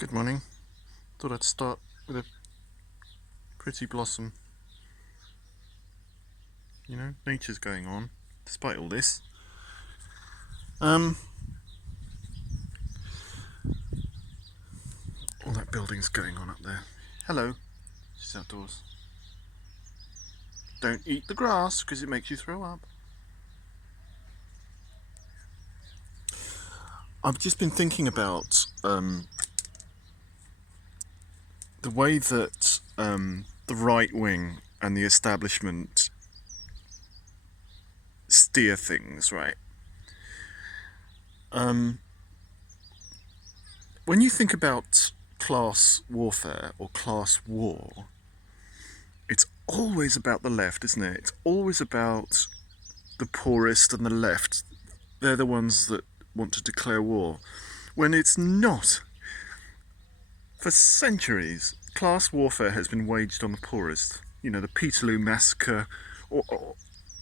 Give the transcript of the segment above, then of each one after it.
Good morning. Thought I'd start with a pretty blossom. You know, nature's going on, despite all this. All that building's going on up there. Hello. She's outdoors. Don't eat the grass, because it makes you throw up. I've just been thinking about the way that the right wing and the establishment steer things, right? When you think about class warfare or class war, it's always about the left, isn't it? It's always about the poorest and the left. They're the ones that want to declare war. When it's not. For centuries, class warfare has been waged on the poorest. You know, the Peterloo massacre, or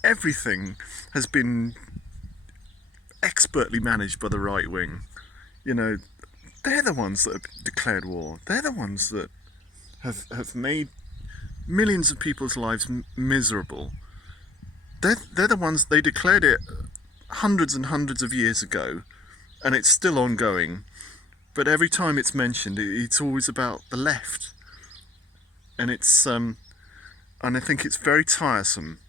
everything has been expertly managed by the right wing. You know, they're the ones that have declared war. They're the ones that have made millions of people's lives miserable. They're the ones, they declared it hundreds and hundreds of years ago, and it's still ongoing. But every time it's mentioned, it's always about the left, and I think it's very tiresome.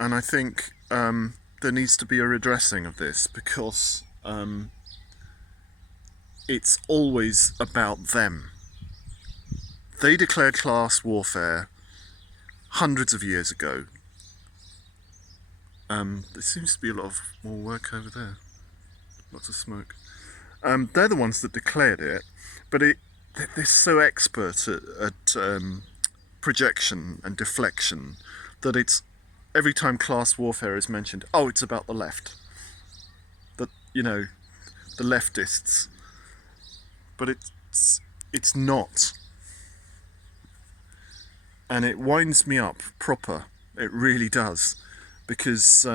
And I think there needs to be a redressing of this, because it's always about them. They declared class warfare hundreds of years ago. There seems to be a lot of more work over there. Lots of smoke. They're the ones that declared it, but they're so expert at projection and deflection that it's every time class warfare is mentioned, oh, it's about the left. That, you know, the leftists. But it's not. And it winds me up proper. It really does. Because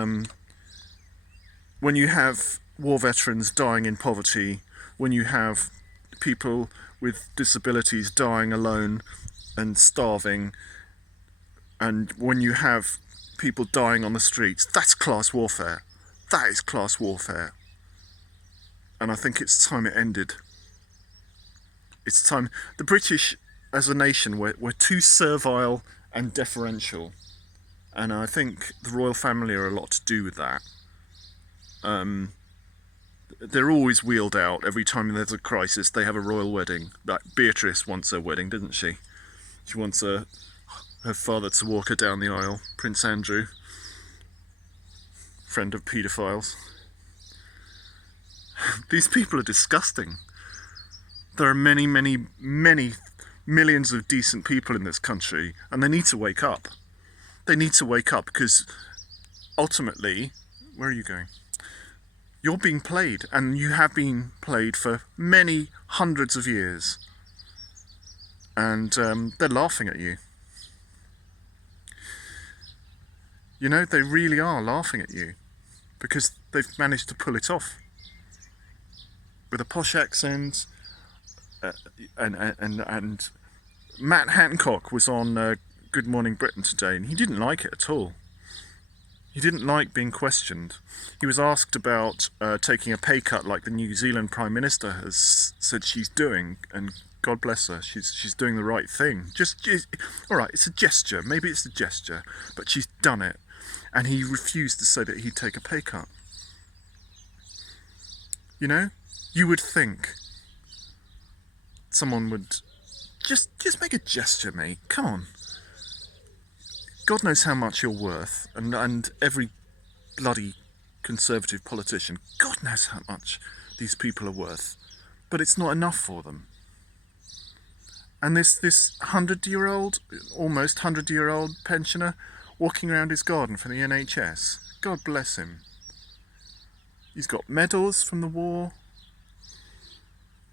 when you have war veterans dying in poverty, when you have people with disabilities dying alone and starving, and when you have people dying on the streets, that's class warfare. That is class warfare. And I think it's time it ended. It's time. The British, as a nation, we're too servile and deferential. And I think the royal family are a lot to do with that. They're always wheeled out every time there's a crisis. They have a royal wedding. Like Beatrice wants her wedding, didn't she? She wants her father to walk her down the aisle. Prince Andrew, friend of paedophiles. These people are disgusting. There are many, many, many millions of decent people in this country, and they need to wake up. They need to wake up, because ultimately, where are you going? You're being played, and you have been played for many hundreds of years. And they're laughing at you. You know, they really are laughing at you, because they've managed to pull it off. With a posh accent, and Matt Hancock was on Good Morning Britain today, and he didn't like it at all. He didn't like being questioned. He was asked about taking a pay cut like the New Zealand Prime Minister has said she's doing, and God bless her, she's doing the right thing. All right, it's a gesture, maybe it's a gesture, but she's done it. And he refused to say that he'd take a pay cut. You know, you would think someone would just make a gesture, mate. Come on. God knows how much you're worth, and every bloody Conservative politician, God knows how much these people are worth, but it's not enough for them. And this 100-year-old, almost 100-year-old pensioner walking around his garden for the NHS, God bless him. He's got medals from the war,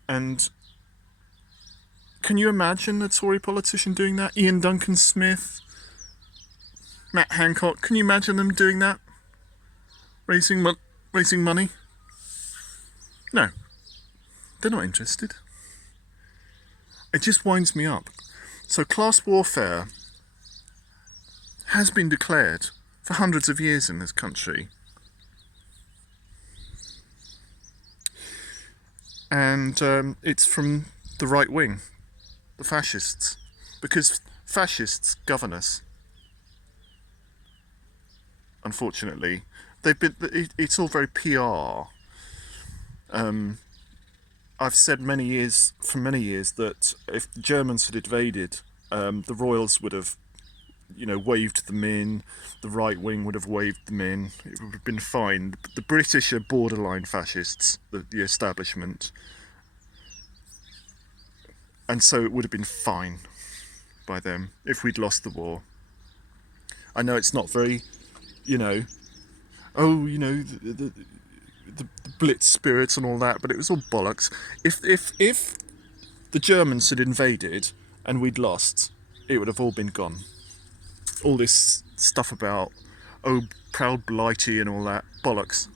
and can you imagine a Tory politician doing that? Ian Duncan Smith, Matt Hancock, can you imagine them doing that? Raising money? No. They're not interested. It just winds me up. So class warfare has been declared for hundreds of years in this country. And it's from the right wing, the fascists, because fascists govern us. Unfortunately, it's all very PR. I've said for many years that if the Germans had invaded, the royals would have, waved them in. The right wing would have waved them in. It would have been fine. The British are borderline fascists, the establishment, and so it would have been fine by them if we'd lost the war. I know it's not very, the Blitz spirits and all that, but it was all bollocks. If the Germans had invaded and we'd lost, it would have all been gone. All this stuff about, proud blighty and all that, bollocks.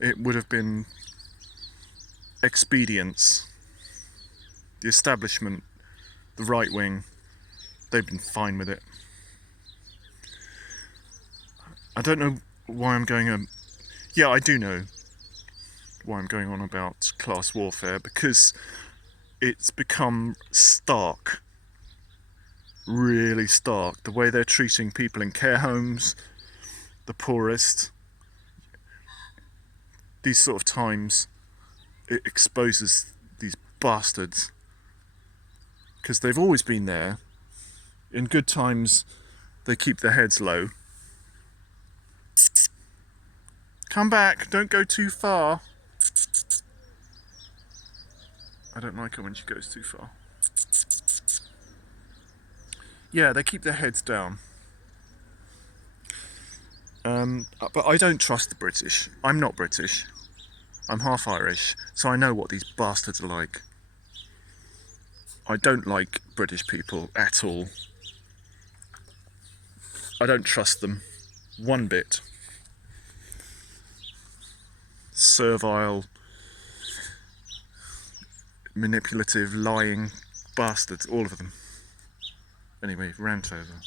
It would have been expedience. The establishment, the right wing, they've been fine with it. I don't know why I'm going on. Yeah, I do know why I'm going on about class warfare, because it's become stark, really stark, the way they're treating people in care homes, the poorest. These sort of times, it exposes these bastards, because they've always been there. In good times, they keep their heads low. Come back, don't go too far. I don't like her when she goes too far. Yeah, they keep their heads down. But I don't trust the British. I'm not British. I'm half Irish, so I know what these bastards are like. I don't like British people at all. I don't trust them one bit. Servile, manipulative, lying bastards, all of them. Anyway, rant over.